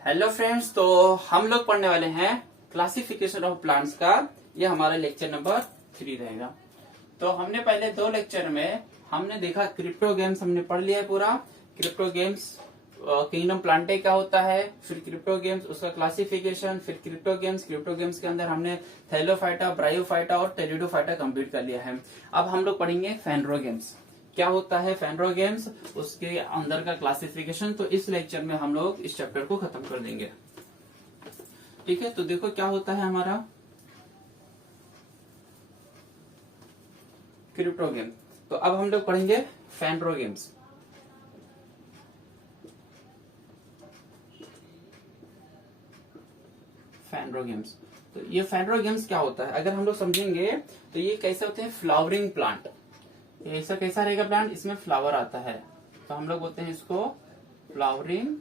Hello friends, तो हम लोग पढ़ने वाले हैं क्लासिफिकेशन ऑफ प्लांट्स का। ये हमारा लेक्चर नंबर 3 रहेगा। तो हमने पहले 2 लेक्चर में हमने देखा क्रिप्टो गेम्स हमने पढ़ लिया है पूरा। क्रिप्टो गेम्स किंगडम प्लांटे क्या होता है, फिर क्रिप्टो गेम्स उसका क्लासिफिकेशन, फिर क्रिप्टो गेम्स के अंदर हमने थैलोफाइटा, ब्रायोफाइटा और टेरिडोफाइटा कंप्लीट कर लिया है। अब हम लोग पढ़ेंगे फेनरो गेम्स। क्या होता है फेनरो गेम्स, उसके अंदर का क्लासिफिकेशन। तो इस लेक्चर में हम लोग इस चैप्टर को खत्म कर देंगे। ठीक है, तो देखो क्या होता है हमारा क्रिप्टो गेम। तो अब हम लोग पढ़ेंगे फेनरो गेम्स। फेनरो गेम्स, तो ये फेनरो गेम्स क्या होता है अगर हम लोग समझेंगे तो ये कैसे होते हैं, फ्लावरिंग प्लांट। ऐसा कैसा रहेगा प्लांट, इसमें फ्लावर आता है, तो हम लोग बोलते हैं इसको फ्लावरिंग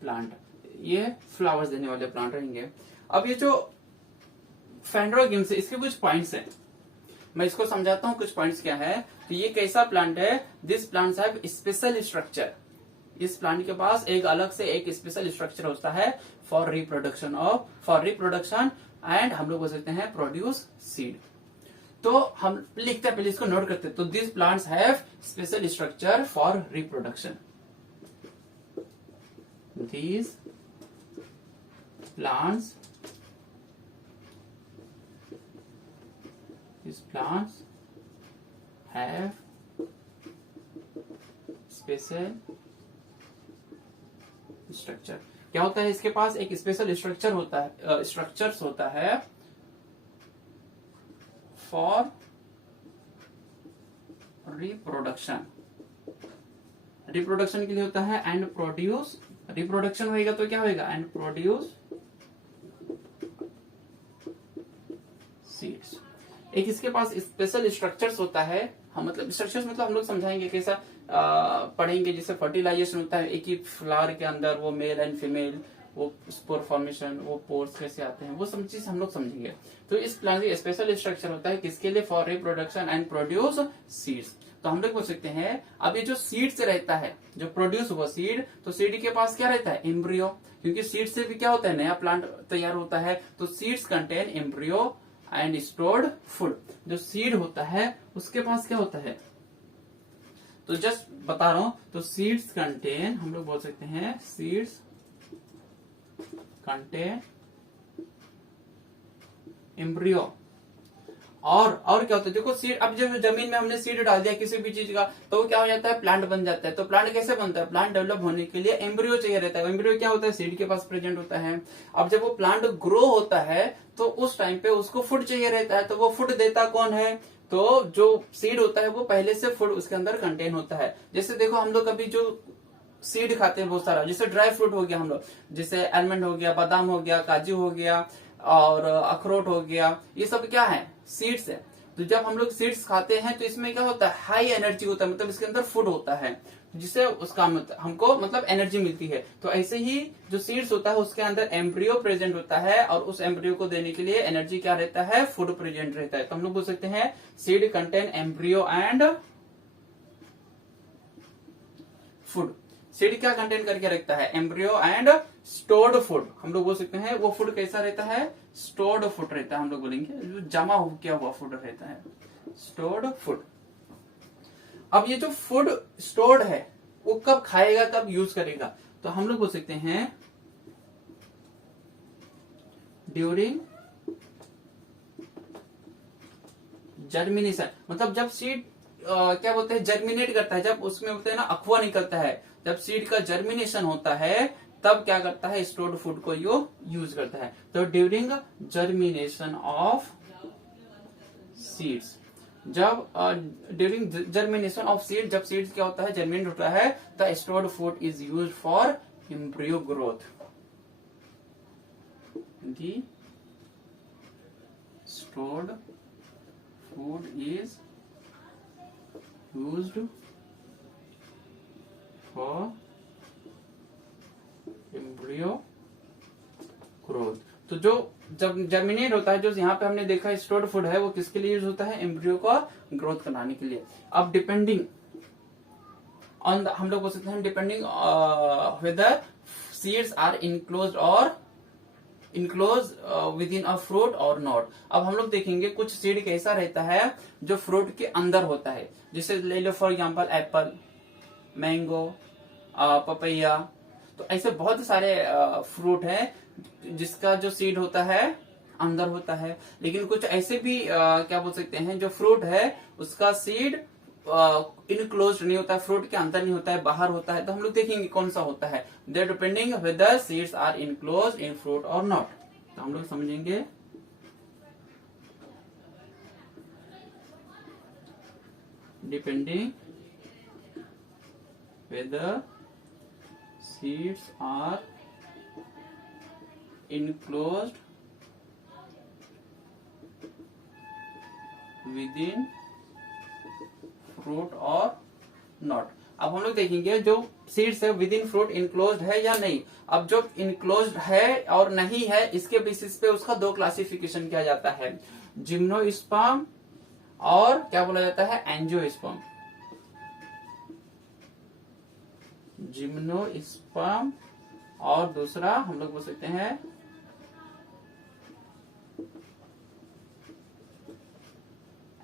प्लांट। ये फ्लावर्स देने वाले प्लांट रहेंगे। अब ये जो फेनरो गेम्स है इसके कुछ पॉइंट्स हैं, मैं इसको समझाता हूँ कुछ पॉइंट्स क्या है। तो ये कैसा प्लांट है, this plants have special structure. इस प्लांट के पास एक अलग से एक स्पेशल स्ट्रक्चर होता है फॉर रिप्रोडक्शन एंड हम लोग बोल सकते हैं प्रोड्यूस सीड। तो हम लिखते हैं, पहले इसको नोट करते हैं। तो this plants have special structure for reproduction. These plants have special structure। क्या होता है, इसके पास एक स्पेशल स्ट्रक्चर होता है, स्ट्रक्चर्स होता है फॉर रिप्रोडक्शन। रिप्रोडक्शन के लिए होता है एंड प्रोड्यूस। रिप्रोडक्शन होएगा तो क्या होएगा, एंड प्रोड्यूस सीड्स। एक इसके पास स्पेशल स्ट्रक्चर्स होता है। हम मतलब स्ट्रक्चर्स मतलब हम लोग समझाएंगे कैसा पढ़ेंगे। जैसे फर्टिलाइजेशन होता है, एक ही फ्लावर के अंदर वो मेल एंड फीमेल, वो स्पोर फॉर्मेशन, वो पोर्स कैसे आते हैं, वो सब चीज हम लोग समझेंगे। तो इस प्लांट में स्पेशल स्ट्रक्चर होता है किसके लिए, for reproduction and produce seeds. तो हम लोग बोल सकते हैं अब ये जो सीड से रहता है, जो प्रोड्यूस हुआ सीड, तो सीड के पास क्या रहता है, एम्ब्रियो। क्योंकि सीड से भी क्या होता है, नया प्लांट तैयार होता है। तो seeds contain embryo and stored food. जो सीड होता है उसके पास क्या होता है, तो जस्ट बता रहा हूं। तो सीड्स कंटेन, हम लोग बोल सकते हैं सीड्स कंटेन एम्ब्रियो। और क्या होता है, देखो सीड, अब जब जमीन में हमने सीड डाल दिया किसी भी चीज का, तो वो क्या हो जाता है, प्लांट बन जाता है। तो प्लांट कैसे बनता है, प्लांट डेवलप होने के लिए एम्ब्रियो चाहिए रहता है। एम्ब्रियो क्या होता है, सीड के पास प्रेजेंट होता है। अब जब वो प्लांट ग्रो होता है तो उस टाइम पे उसको फूड चाहिए रहता है। तो वो फूड देता कौन है, तो जो सीड होता है वो पहले से फूड उसके अंदर कंटेन होता है। जैसे देखो हम लोग अभी जो सीड खाते हैं बहुत सारा, जैसे ड्राई फ्रूट हो गया, हम लोग जैसे आलमंड हो गया, बादाम हो गया, काजू हो गया और अखरोट हो गया, ये सब क्या है, सीड्स है। तो जब हम लोग सीड्स खाते हैं तो इसमें क्या होता है, हाई एनर्जी होता है, मतलब इसके अंदर फूड होता है जिससे उसका हमको मतलब एनर्जी मिलती है। तो ऐसे ही जो सीड्स होता है उसके अंदर एम्ब्रियो प्रेजेंट होता है और उस एम्ब्रियो को देने के लिए एनर्जी क्या रहता है, फूड प्रेजेंट रहता है। तो हम लोग बोल सकते हैं seed contain embryo and food. Seed क्या कंटेन करके रखता है, एम्ब्रियो एंड स्टोर्ड फूड। हम लोग बोल सकते हैं वो फूड कैसा रहता है, स्टोर्ड फूड रहता है। हम लोग बोलेंगे जो जमा हो किया हुआ फूड रहता है, स्टोर्ड फूड। अब ये जो फूड स्टोर्ड है वो कब खाएगा, कब यूज करेगा, तो हम लोग बोल सकते हैं ड्यूरिंग जर्मिनेशन। मतलब जब सीड क्या बोलते हैं, जर्मिनेट करता है, जब उसमें बोलते हैं ना अखवा निकलता है, जब सीड का जर्मिनेशन होता है तब क्या करता है, स्टोर्ड फूड को यूज करता है। तो ड्यूरिंग जर्मिनेशन ऑफ सीड्स, जब ड्यूरिंग जर्मिनेशन ऑफ सीड, जब सीड्स क्या होता है, जर्मिनेट होता है, the stored food is use for embryo growth. The stored food is used for embryo growth। तो जो जब जर्मिनेट होता है, जो यहाँ पे हमने देखा स्टोर्ड फूड है, वो किसके लिए यूज होता है, एम्ब्रियो का ग्रोथ कराने के लिए। अब डिपेंडिंग ऑन हम लोग बोल सकते हैं depending whether seeds are enclose within a fruit और नॉट। अब हम लोग देखेंगे कुछ सीड कैसा रहता है जो फ्रूट के अंदर होता है, जैसे ले लो for example apple, mango, papaya. तो ऐसे बहुत सारे फ्रूट हैं जिसका जो सीड होता है अंदर होता है। लेकिन कुछ ऐसे भी क्या बोल सकते हैं जो फ्रूट है उसका सीड इनक्लोज नहीं होता है, फ्रूट के अंदर नहीं होता है, बाहर होता है। तो हम लोग देखेंगे कौन सा होता है, they depending whether seeds are enclose in fruit और नॉट। तो हम लोग समझेंगे depending whether seeds are enclosed within fruit और नॉट। अब हम लोग देखेंगे जो सीड्स है विद इन फ्रूट इनक्लोज्ड है या नहीं। अब जो इनक्लोज्ड है और नहीं है इसके बेसिस पे उसका दो क्लासिफिकेशन किया जाता है, जिम्नोस्पर्म और क्या बोला जाता है, एंजियोस्पर्म। जिम्नोस्पर्म और दूसरा हम लोग बोल सकते हैं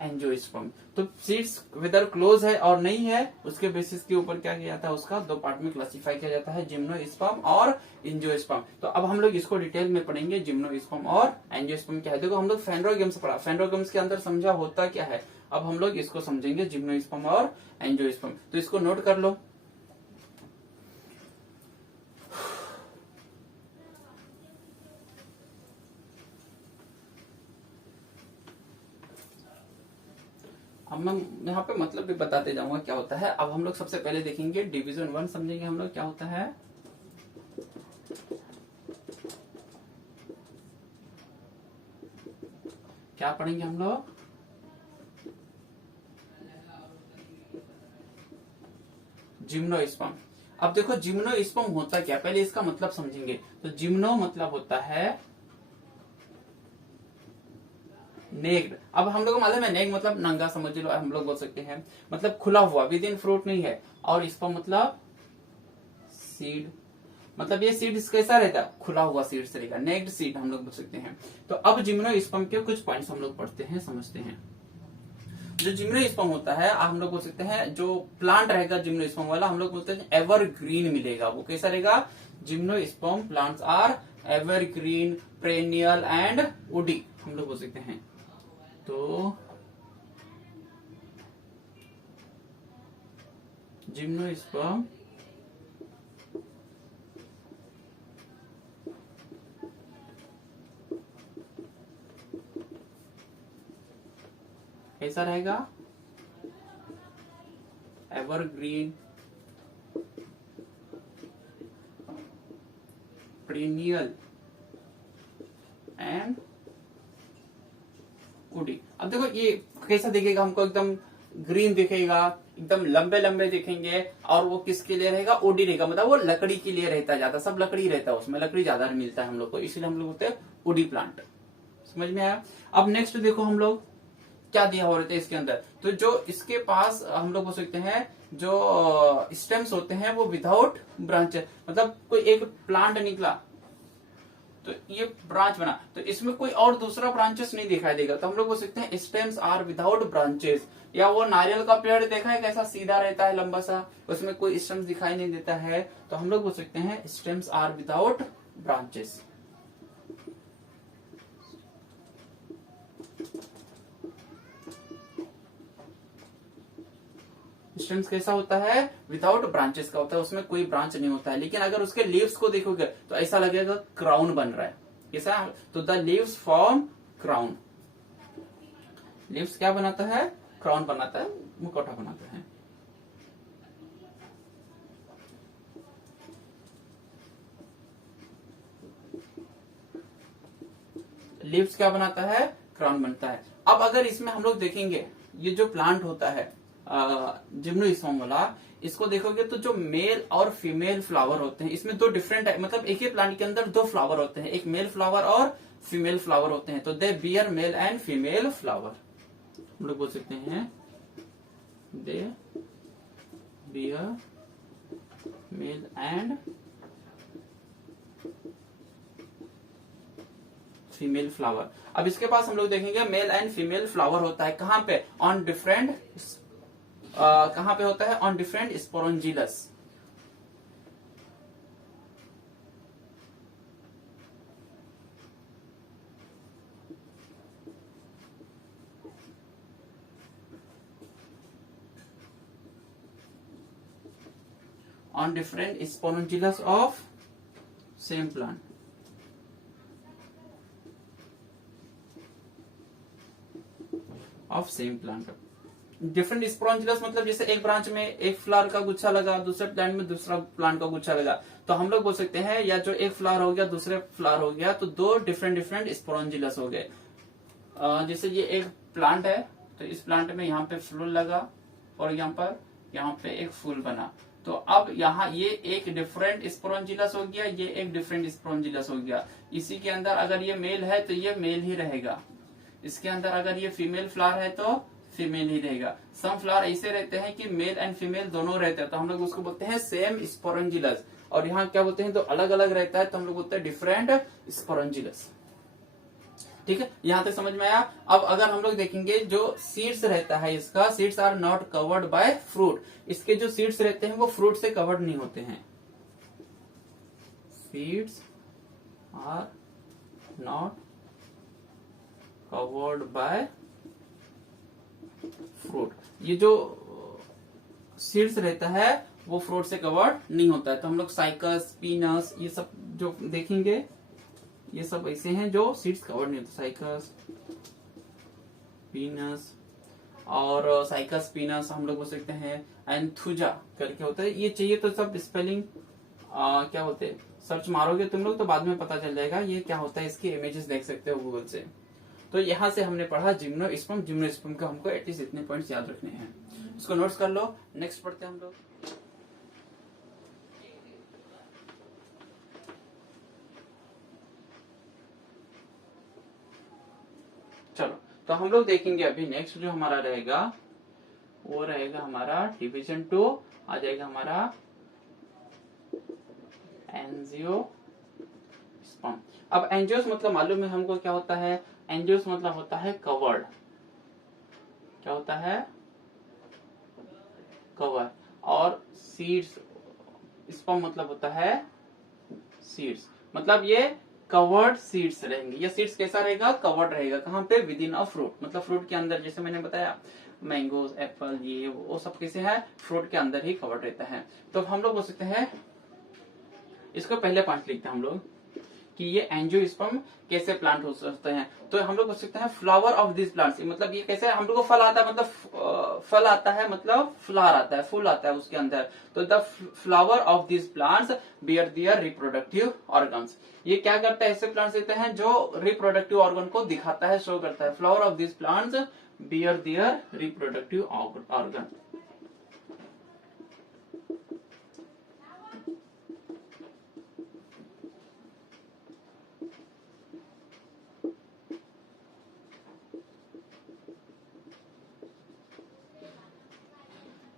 एंजियोस्पर्म। तो सीड्स वेदर क्लोज है और नहीं है उसके बेसिस के ऊपर क्या किया जाता है, उसका दो पार्ट में क्लासिफाई किया जाता है, जिम्नोस्पर्म और एंजियोस्पर्म। तो अब हम लोग इसको डिटेल में पढ़ेंगे, जिम्नोस्पर्म और एंजियोस्पर्म क्या है। देखो हम लोग फेनरोगेम्स पढ़ा, फेनरोगेम्स के अंदर समझा होता क्या है। अब हम लोग इसको समझेंगे जिम्नोस्पर्म और एंजियोस्पर्म। तो इसको नोट कर लो। अब मैं यहाँ पे मतलब भी बताते जाऊंगा क्या होता है। अब हम लोग सबसे पहले देखेंगे डिवीजन 1 समझेंगे हम लोग क्या होता है। क्या पढ़ेंगे हम लोग, जिम्नोस्पर्म। अब देखो जिम्नोस्पर्म होता क्या, पहले इसका मतलब समझेंगे। तो जिम्नो मतलब होता है नेक्ड। अब हम लोग को मालूम है नेक मतलब नंगा समझ लो, हम लोग बोल सकते हैं मतलब खुला हुआ, विद इन फ्रूट नहीं है। और स्पर्म मतलब सीड, मतलब ये सीड कैसा रहता है, खुला हुआ सीड से रहेगा, नेक्ड सीड हम लोग बोल सकते हैं। तो अब जिम्नोस्पर्म के कुछ पॉइंट्स हम लोग पढ़ते हैं, समझते हैं। जो जिम्नोस्पर्म होता है हम लोग बोल सकते हैं जो प्लांट रहेगा जिम्नोस्पर्म वाला, हम लोग बोलते हैं एवरग्रीन मिलेगा। वो कैसा रहेगा, gymnosperm plants are evergreen, perennial and woody हम लोग बोल सकते हैं। तो जिम्नोस्पर्म कैसा रहेगा, एवरग्रीन, पेरेनियल एंड वुडी। अब देखो ये कैसा दिखेगा हमको, एकदम ग्रीन दिखेगा, एकदम लंबे लंबे दिखेंगे। और वो किसके लिए रहेगा, वुडी रहेगा, मतलब वो लकड़ी के लिए रहता है, ज्यादा सब लकड़ी रहता है उसमें, लकड़ी ज्यादा मिलता है हम लोग को, इसलिए हम लोग बोलते हैं वुडी प्लांट। समझ में आया। अब नेक्स्ट देखो हम लोग क्या दिया हो रहे थे इसके अंदर। तो जो इसके पास हम लोग बोल सकते हैं जो स्टेम्स होते हैं वो विदाउट ब्रांच, मतलब कोई एक प्लांट निकला तो ये ब्रांच बना, तो इसमें कोई और दूसरा ब्रांचेस नहीं दिखाई देगा। तो हम लोग बोल सकते हैं स्टेम्स आर विदाउट ब्रांचेस। या वो नारियल का पेड़ देखा है कैसा सीधा रहता है लंबा सा, उसमें कोई स्टेम्स दिखाई नहीं देता है, तो हम लोग बोल सकते हैं stems are without branches. Stems कैसा होता है, विदाउट ब्रांचेस का होता है, उसमें कोई ब्रांच नहीं होता है। लेकिन अगर उसके लीव्स को देखोगे तो ऐसा लगेगा क्राउन बन रहा है, कैसा, तो the leaves form crown. Leaves क्या बनाता है, क्राउन बनाता है, मुखौटा बनाता है। लीव्स क्या बनाता है, क्राउन बनता है। अब अगर इसमें हम लोग देखेंगे ये जो प्लांट होता है जिम्नोस्पर्म वाला, इसको देखोगे तो जो मेल और फीमेल फ्लावर होते हैं, इसमें दो डिफरेंट है, मतलब एक ही प्लांट के अंदर दो फ्लावर होते हैं, एक मेल फ्लावर और फीमेल फ्लावर होते हैं। तो दे beer male and female flower, हम लोग बोल सकते हैं दे beer male and female flower. अब इसके पास हम लोग देखेंगे मेल एंड फीमेल फ्लावर होता है कहाँ पे, ऑन डिफरेंट, कहाँ पे होता है, on different sporangioles. on different sporongilas of same plant। Of same plant. Different sporangioles मतलब जैसे एक ब्रांच में एक फ्लावर का गुच्छा लगा, दूसरे प्लांट में दूसरा प्लांट का गुच्छा लगा, तो हम लोग बोल सकते हैं या जो एक फ्लावर हो गया दूसरे फ्लावर हो गया, तो दो डिफरेंट डिफरेंट स्पोरोंजिलस हो गए। जैसे ये एक प्लांट है, तो इस प्लांट में यहाँ पे फूल लगा और यहाँ पे एक फूल बना, तो अब यहाँ ये एक डिफरेंट स्पोरोंजिलस हो गया, ये एक डिफरेंट स्पोरोंजिलस हो गया। इसी के अंदर अगर ये मेल है तो ये मेल ही रहेगा, इसके अंदर अगर ये फीमेल फ्लावर है तो फीमेल ही रहेगा। सम फ्लावर ऐसे रहते हैं कि मेल एंड फीमेल दोनों रहते हैं, तो हम लोग उसको बोलते हैं सेम स्पोरोंजिलस। और यहाँ क्या बोलते हैं, तो अलग अलग रहता है तो हम लोग बोलते हैं डिफरेंट स्पोरोंजिलस। ठीक है, यहाँ तक समझ में आया। अब अगर हम लोग देखेंगे जो सीड्स रहता है इसका, seeds are not covered by fruit. इसके जो सीड्स रहते हैं वो फ्रूट से कवर्ड नहीं होते हैं। Seeds are not covered by fruit. ये जो सीड्स रहता है वो फ्रूट से कवर्ड नहीं होता है। तो हम लोग साइकस, पीनस, ये सब जो देखेंगे ये सब ऐसे हैं जो सीड्स कवर्ड नहीं होते। साइकस, पीनस, और साइकस पीनस हम लोग बोल सकते हैं एंथुजा करके होता है। ये चाहिए तो सब स्पेलिंग क्या होते हैं, सर्च मारोगे तुम लोग तो बाद में पता चल जाएगा ये क्या होता है। इसकी इमेजेस देख सकते हो गूगल से। तो यहाँ से हमने पढ़ा जिम्नोस्पर्म। जिम्नोस्पर्म का हमको एटलीस्ट इतने पॉइंट्स याद रखने हैं, इसको नोट्स कर लो। नेक्स्ट पढ़ते हैं हम लोग। चलो, तो हम लोग देखेंगे अभी नेक्स्ट जो हमारा रहेगा वो रहेगा हमारा डिवीजन 2, आ जाएगा हमारा एंजियोस्पर्म। अब एंजियोस मतलब मालूम है हमको क्या होता है, एंजियोस मतलब होता है कवर्ड। क्या होता है, कवर। और सीड्स, स्पर्म मतलब होता है सीड्स, मतलब ये कवर्ड सीड्स रहेंगे। ये सीड्स कैसा रहेगा, कवर्ड रहेगा। कहाँ पे, विद इन अ फ्रूट, मतलब फ्रूट के अंदर। जैसे मैंने बताया मैंगोज, एप्पल, ये वो सब कैसे है, फ्रूट के अंदर ही कवर्ड रहता है। तो हम लोग बोल सकते हैं, इसको पहले पार्ट लिखते हैं हम लोग कि ये एंजियोस्पर्म कैसे प्लांट हो सकते हैं। तो हम लोग बोल सकते हैं फ्लावर ऑफ दिस प्लांट्स, मतलब ये कैसे हम लोग को फल आता है, मतलब फल आता है, मतलब फ्लावर आता है, फूल आता है उसके अंदर। तो the flower of this plants bear their reproductive organs. ये क्या करता है, ऐसे प्लांट्स देते हैं जो रिप्रोडक्टिव ऑर्गन को दिखाता है, शो करता है। Flower of this plants bear their reproductive organ.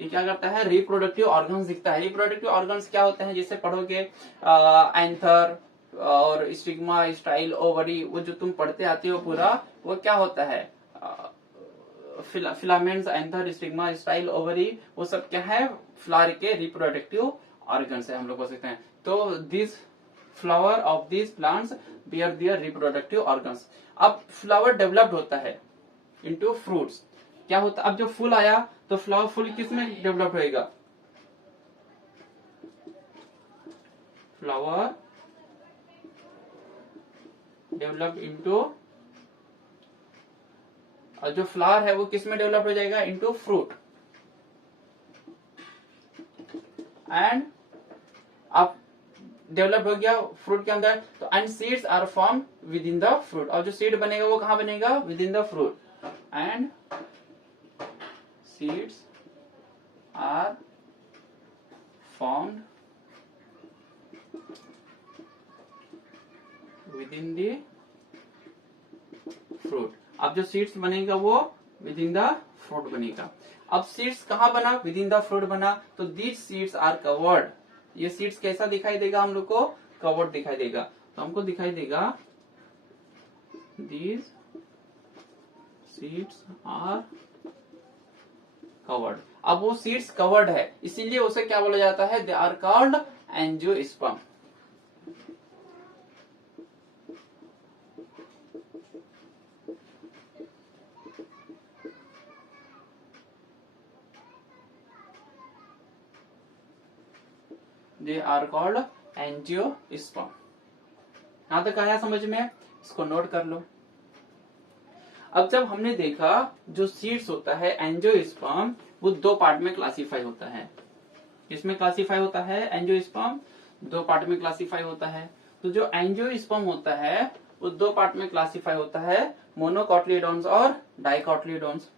ये क्या करता है, रिप्रोडक्टिव ऑर्गन्स दिखता है। रिप्रोडक्टिव ऑर्गन्स क्या होते हैं, जैसे पढ़ोगे एंथर और स्टिग्मा, स्टाइल, ओवरी, वो जो तुम पढ़ते आते हो पूरा, वो क्या होता है, filaments, anther, stigma, style, ovary, वो सब क्या है, फ्लावर के रिप्रोडक्टिव ऑर्गन्स है, हम लोग बोल सकते हैं। तो this flower of this plants bear their reproductive organs. अब फ्लावर डेवलप्ड होता है इनटू फ्रूट्स। क्या होता, अब जब फूल आया तो फ्लावर, फूल किस में डेवलप होएगा, फ्लावर डेवलप इनटू, और जो फ्लावर है वो किस में डेवलप हो जाएगा, इनटू फ्रूट। एंड अब डेवलप हो गया फ्रूट के अंदर, तो and seeds are form within the fruit. और जो सीड बनेगा वो कहां बनेगा, within the fruit. And seeds are formed within the fruit। अब जो सीड्स बनेगा वो विद इन द फ्रूट बनेगा। अब सीड्स कहाँ बना, विद इन द फ्रूट बना, तो दीज सीड्स आर कवर्ड। ये सीड्स कैसा दिखाई देगा हम लोग को, कवर्ड दिखाई देगा। तो हमको दिखाई देगा these seeds are covered। अब वो सीड्स कवर्ड है, इसीलिए उसे क्या बोला जाता है, they are called angiosperm. They are called angiosperm. यहां तक आया समझ में? इसको नोट कर लो। अब जब हमने देखा जो सीड्स होता है एंजियोस्पर्म, वो दो पार्ट में क्लासीफाई होता है। इसमें क्लासीफाई होता है एंजियोस्पर्म, दो पार्ट में क्लासीफाई होता है। तो जो एंजियोस्पर्म होता है वो दो पार्ट में क्लासीफाई होता है, मोनोकोटिलीडोन्स और डाइकोटिलीडोन्स।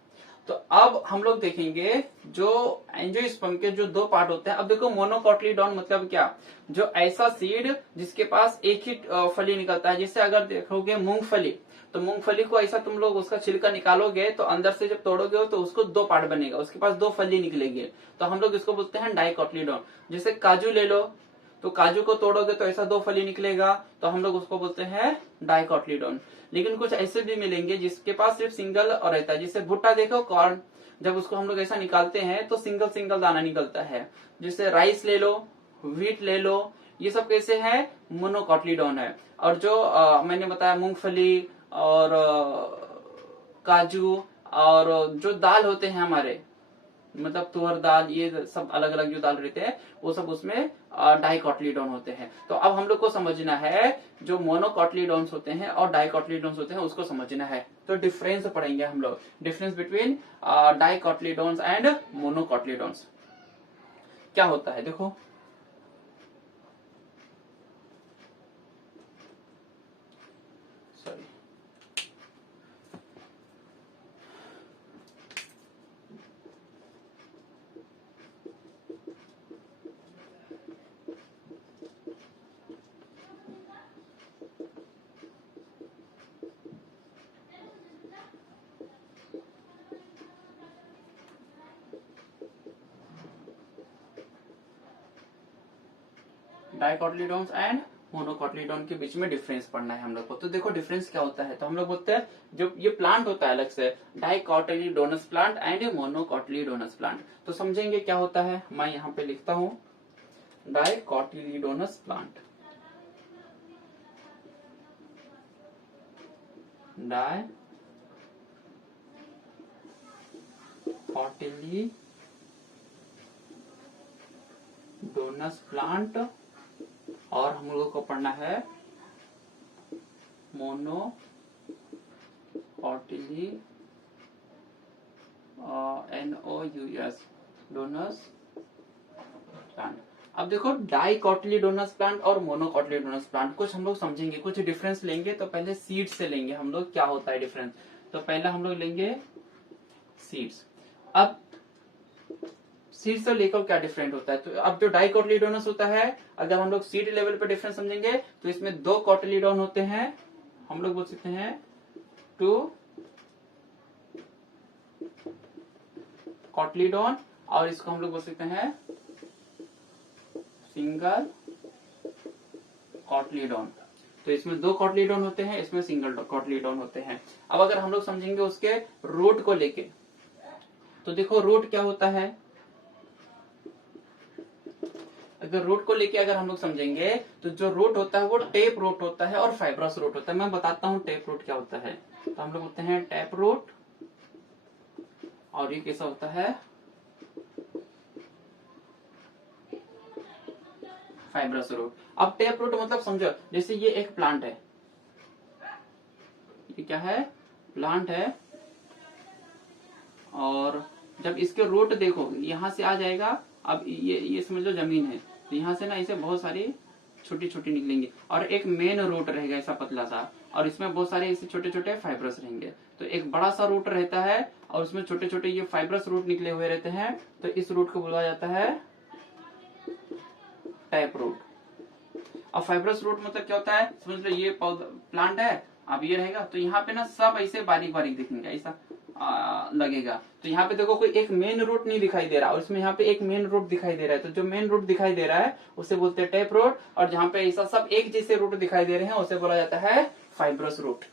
तो अब हम लोग देखेंगे जो एंजियोस्पर्म के जो दो पार्ट होते हैं। अब देखो मोनोकोटिलीडोन मतलब क्या, जो ऐसा सीड जिसके पास एक ही फली निकलता है। जैसे अगर देखोगे मूंगफली, तो मूंगफली को ऐसा तुम लोग उसका छिलका निकालोगे तो अंदर से जब तोड़ोगे तो उसको दो पार्ट बनेगा, उसके पास दो फली निकलेंगे, तो हम लोग इसको बोलते हैं डाइकोटिलीडोन। जैसे काजू ले लो, तो काजू को तोड़ोगे तो ऐसा दो फली निकलेगा, तो हम लोग उसको बोलते हैं डाइकोटिलीडोन। लेकिन कुछ ऐसे भी मिलेंगे जिसके पास सिर्फ सिंगल और रहता है। जैसे भुट्टा देखो, कॉर्न, जब उसको हम लोग ऐसा निकालते हैं तो सिंगल सिंगल दाना निकलता है। जैसे राइस ले लो, व्हीट ले लो, ये सब कैसे है, मोनोकोटिलीडोन है। और जो मैंने बताया मूंगफली और काजू और जो दाल होते हैं हमारे, मतलब तुअर दाल, ये सब अलग अलग जो दाल रहते हैं वो सब उसमें डाइकोटिलीडोन होते हैं। तो अब हम लोग को समझना है जो मोनोकोटिलीडोन्स होते हैं और डाइकोटिलीडोन्स होते हैं उसको समझना है। तो डिफरेंस पढ़ेंगे हम लोग, डिफरेंस बिटवीन डाइकोटिलीडोन्स एंड मोनोकोटिलीडोन्स क्या होता है। देखो सॉरी, डाइकोटिलीडोन्स एंड मोनोकोटिलीडोन के बीच में डिफरेंस पढ़ना है हम लोग को। तो देखो डिफरेंस क्या होता है, तो हम लोग बोलते हैं जो ये प्लांट होता है अलग से, डाइकोटिलीडोनस प्लांट एंड मोनोकोटिलीडोनस प्लांट। तो समझेंगे क्या होता है, मैं यहाँ पे लिखता हूं डाइकोटिलीडोनस प्लांट, डाइकोटिलीडोनस प्लांट, और हम लोगों को पढ़ना है NOUS डोनस प्लांट। अब देखो डाइकोटिलीडोनस प्लांट और मोनोकोटिलीडोनस प्लांट कुछ हम लोग समझेंगे, कुछ डिफरेंस लेंगे। तो पहले सीड से लेंगे हम लोग, क्या होता है डिफरेंस। तो पहले हम लोग लेंगे सीड्स। अब सीड से लेकर क्या डिफरेंट होता है, तो अब जो डाइकोटिलीडोनस होता है, अगर हम लोग सीड लेवल पे डिफरेंस समझेंगे तो इसमें दो कोटिलीडोन होते हैं, हम लोग बोल सकते हैं टू कोटिलीडोन, और इसको हम लोग बोल सकते हैं सिंगल कोटिलीडोन। तो इसमें दो कोटिलीडोन होते हैं, इसमें सिंगल कोटिलीडोन होते हैं। अब अगर हम लोग समझेंगे उसके रूट को लेके, तो देखो रूट क्या होता है। अगर रूट को लेके अगर हम लोग समझेंगे तो जो रूट होता है वो टेप रूट होता है और फाइब्रस रूट होता है। मैं बताता हूँ टेप रूट क्या होता है। तो हम लोग बोलते हैं टेप रूट, और ये कैसा होता है, फाइब्रस रूट। अब टेप रूट मतलब समझो, जैसे ये एक प्लांट है, ये क्या है, प्लांट है, और जब इसके रूट देखो यहां से आ जाएगा। अब ये समझ लो जमीन है, तो यहाँ से ना इसे बहुत सारी छोटी छोटी निकलेंगी, और एक मेन रूट रहेगा ऐसा पतला सा, और इसमें बहुत सारे ऐसे छोटे छोटे फाइब्रस रहेंगे। तो एक बड़ा सा रूट रहता है और उसमें छोटे छोटे ये फाइब्रस रूट निकले हुए रहते हैं। तो इस रूट को बुलाया जाता है टैप रूट। अब फाइब्रस रूट मतलब क्या होता है, समझ लो ये प्लांट है, अब ये रहेगा, तो यहाँ पे ना सब ऐसे बारीक बारीक दिखेंगे, ऐसा लगेगा। तो यहाँ पे देखो कोई एक मेन रूट नहीं दिखाई दे रहा, और इसमें यहाँ पे एक मेन रूट दिखाई दे रहा है। तो जो मेन रूट दिखाई दे रहा है उसे बोलते हैं टैप रूट, और जहाँ पे ऐसा सब एक जैसे रूट दिखाई दे रहे हैं उसे बोला जाता है फाइब्रस रूट।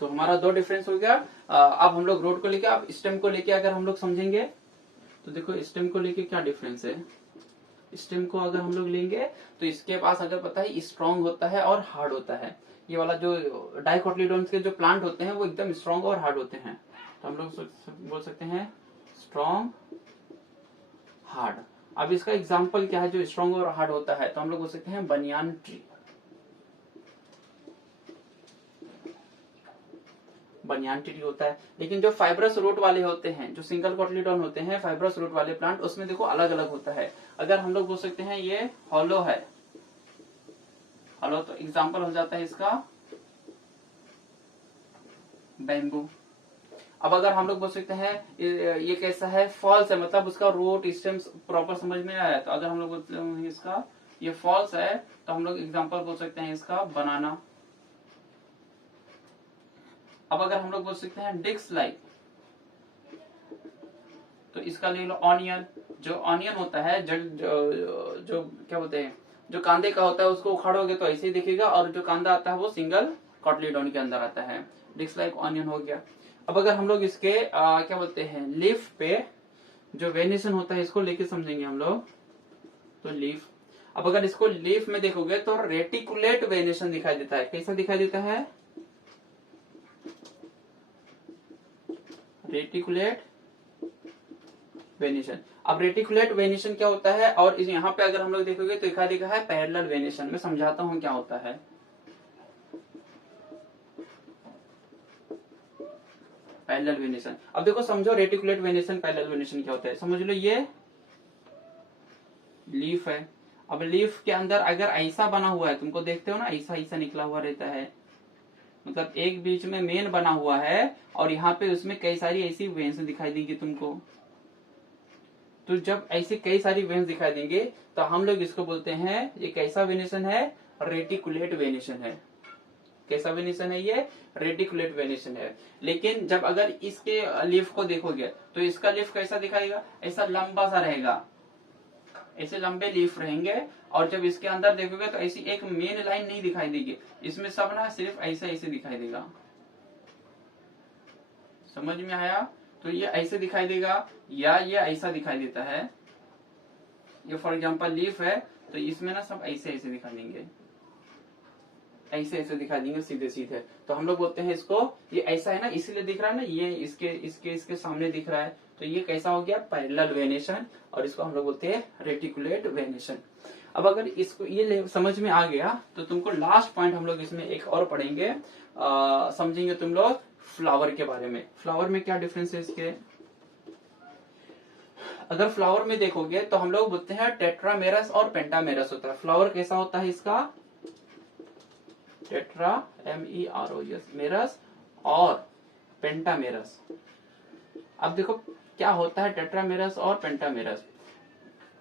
तो हमारा दो डिफरेंस हो गया। अब हम लोग रोड को लेके, अब स्टेम को लेके अगर हम लोग समझेंगे तो देखो स्टेम को लेके क्या डिफरेंस है। स्टेम को अगर हम लोग लेंगे तो इसके पास अगर पता है स्ट्रांग होता है और हार्ड होता है। ये वाला जो डाइकोटिलीडोन्स के जो प्लांट होते हैं वो एकदम स्ट्रांग और हार्ड होते हैं। तो हम लोग बोल सकते हैं स्ट्रांग हार्ड। अब इसका एग्जाम्पल क्या है जो स्ट्रांग और हार्ड होता है, तो हम लोग बोल सकते हैं बनियान ट्री। बनियान ट्री होता है। लेकिन जो फाइब्रस रूट वाले होते हैं, जो सिंगल कोटिलीडोन होते हैं, फाइब्रस रूट वाले प्लांट, उसमें देखो अलग अलग होता है। अगर हम लोग बोल सकते हैं ये हॉलो है, हॉलो, तो एग्जाम्पल हो जाता है इसका बैम्बू। अब अगर हम लोग बोल सकते हैं ये कैसा है, फॉल्स है, मतलब उसका रूट स्टेम प्रॉपर समझ में आया। तो अगर हम लोग बोलते हैं इसका ये फॉल्स है, तो हम लोग एग्जाम्पल बोल सकते हैं इसका बनाना। अब अगर हम लोग बोल सकते हैं डिस्क लाइक, तो इसका ले लो ऑनियन। जो ऑनियन होता है जो क्या बोलते हैं, जो कांदे का होता है, उसको उखाड़ोगे तो ऐसे ही दिखेगा, और जो कांदा आता है वो सिंगल कोटिलीडोन के अंदर आता है। डिस्क लाइक ऑनियन हो गया। अब अगर हम लोग इसके क्या बोलते हैं लीफ पे जो वेनिएशन होता है, इसको लेके समझेंगे हम लोग, तो लीफ। अब अगर इसको लीफ में देखोगे तो रेटिकुलेट वेनिएशन दिखाई देता है। कैसा दिखाई देता है, रेटिकुलेट वेनिएशन। अब रेटिकुलेट वेनिएशन क्या होता है, और इस यहाँ पे अगर हम लोग देखोगे तो दिखा दिखा है पैरेलल वेनिएशन। मैं समझाता हूँ क्या होता है। पैरेलल वेनिएशन, अब देखो समझो रेटिकुलेट वेनिएशन, पैरेलल वेनिएशन क्या होता है। समझ लो ये लीफ है। अब लीफ के अंदर अगर ऐसा बना हुआ है, तुमको देखते हो ना, ऐसा ऐसा निकला हुआ रहता है, मतलब एक बीच में मेन बना हुआ है, और यहाँ पे उसमें कई सारी ऐसी वेन्स दिखाई देंगी तुमको। तो जब ऐसी कई सारी वेन्स दिखाई देंगे तो हम लोग इसको बोलते हैं ये कैसा वेनिएशन है, रेटिकुलेट वेनिएशन है। कैसा वेनिएशन है ये, रेटिकुलेट वेनिएशन है। लेकिन जब अगर इसके लीफ को देखोगे तो इसका लीफ कैसा दिखाएगा, ऐसा लंबा सा रहेगा, ऐसे लंबे लीफ रहेंगे। और जब इसके अंदर देखोगे तो ऐसी एक मेन लाइन नहीं दिखाई देगी, इसमें सब ना सिर्फ ऐसे ऐसे दिखाई देगा। समझ में आया। तो ये ऐसे दिखाई देगा या ये ऐसा दिखाई देता है। ये फॉर एग्जांपल लीफ है, तो इसमें ना सब ऐसे ऐसे दिखाई देंगे, ऐसे ऐसे दिखाई देंगे सीधे सीधे। तो हम लोग बोलते हैं इसको, ये ऐसा है ना इसलिए दिख रहा है ना, ये इसके सामने दिख रहा है, तो ये कैसा हो गया, पैरेलल वेनिएशन। और इसको हम लोग बोलते हैं रेटिकुलेट वेनिएशन। अब अगर इसको ये समझ में आ गया तो तुमको लास्ट पॉइंट हम लोग इसमें एक और पढ़ेंगे, समझेंगे तुम लोग फ्लावर के बारे में। फ्लावर में क्या डिफरेंस है इसके। अगर फ्लावर में देखोगे तो हम लोग बोलते हैं टेट्रामेरस और पेंटामेरस होता है। फ्लावर कैसा होता है इसका, टेट्रा MEROS मेरस और पेंटामेरस। अब देखो क्या होता है टेट्रामेरस और पेंटामेरस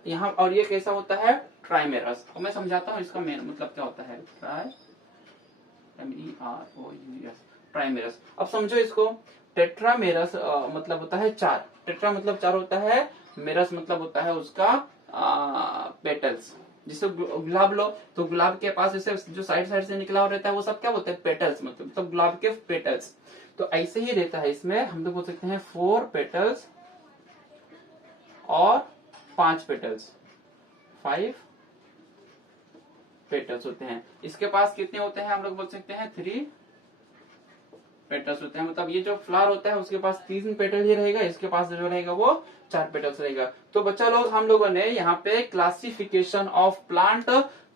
यहाँ, और ये कैसा होता है ट्राइमेरस। अब मैं समझाता हूँ इसका मेन मतलब क्या होता है, MEROS ट्राइमेरस। अब समझो इसको, टेट्रामेरस मतलब होता है चार, टेट्रा मतलब चार होता है, मेरस मतलब होता है उसका पेटल्स। जिसे गुलाब लो तो गुलाब के पास ऐसे जो साइड साइड से निकला हुआ रहता है वो सब क्या बोलते हैं, पेटल्स, मतलब गुलाब के पेटल्स। तो ऐसे ही रहता है इसमें, हम लोग बोल सकते हैं 4 पेटल्स और 5 पेटल्स, 5 पेटल्स होते हैं। इसके पास कितने होते हैं, हम लोग बोल सकते हैं 3 पेटल्स होते हैं। मतलब ये जो फ्लावर होता है उसके पास 3 पेटल ही रहेगा, इसके पास जो रहेगा वो 4 पेटल्स रहेगा। तो बच्चा लोग हम लोगों ने यहाँ पे क्लासिफिकेशन ऑफ प्लांट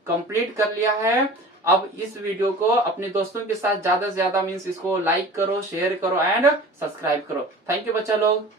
कंप्लीट कर लिया है। अब इस वीडियो को अपने दोस्तों के साथ ज्यादा से ज्यादा मीन्स इसको लाइक करो, शेयर करो एंड सब्सक्राइब करो। थैंक यू बच्चा लोग।